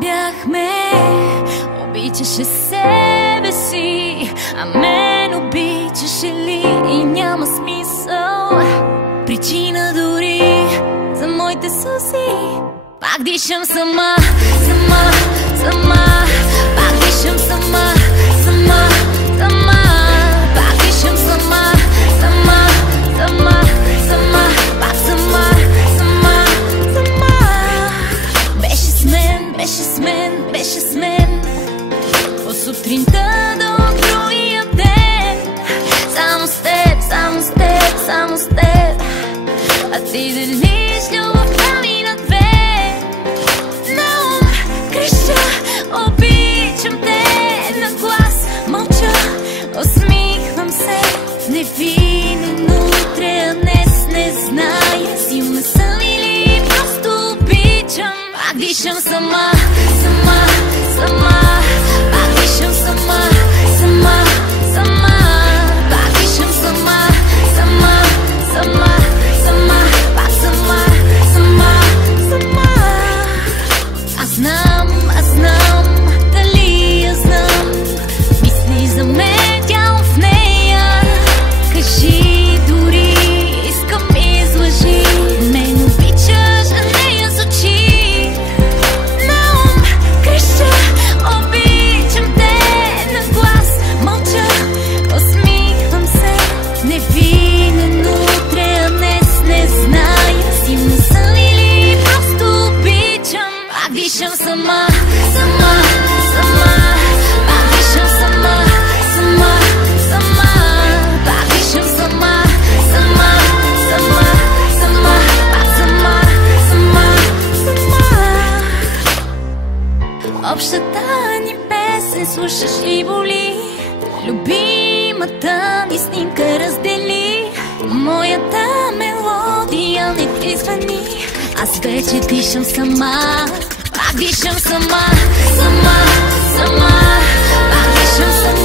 бяхме, обичаше себе си, а мен обичаше ли? И няма смисъл, причина дори за моите сълзи. Пак дишам сама, сама, сама. Пак дишам сама, сама, сама. Пак дишам сама, сама, сама, сама. Пак сама, сама, сама. Беше с мен, беше с мен, беше с мен от сутринта до другия ден. Само с теб, само с теб, само с теб. А ти делиш любовта ми на две. Обичам те на глас, мълча, усмихвам се. Невинен утре, а днес не зная силна съм или просто обичам. Пак дишам сама, сама, сама. Пак дишам сама, сама, сама. Пак дишам сама, сама, сама, сама. Пак сама, сама, сама. Аз знам дали я знам. Мисли за мен, тяло в нея. Кажи дори, искам излъжи. Мен обичаш, а нея с очи. На ум креща, обичам те на глас. Мълча, усмихвам се. Невинен утре, а днес не зная силна съм или просто обичам. Пак дишам сама, сама, сама. Пак дишам сама, сама, сама. Пак дишам сама, сама, сама, сама. Пак сама, сама, сама. Общата ни песен слушаш и боли. Любимата ни снимка раздели. Моята мелодия не ти звъни. Аз вече дишам сама. Пак дишам сама, сама, сама. Пак дишам сама.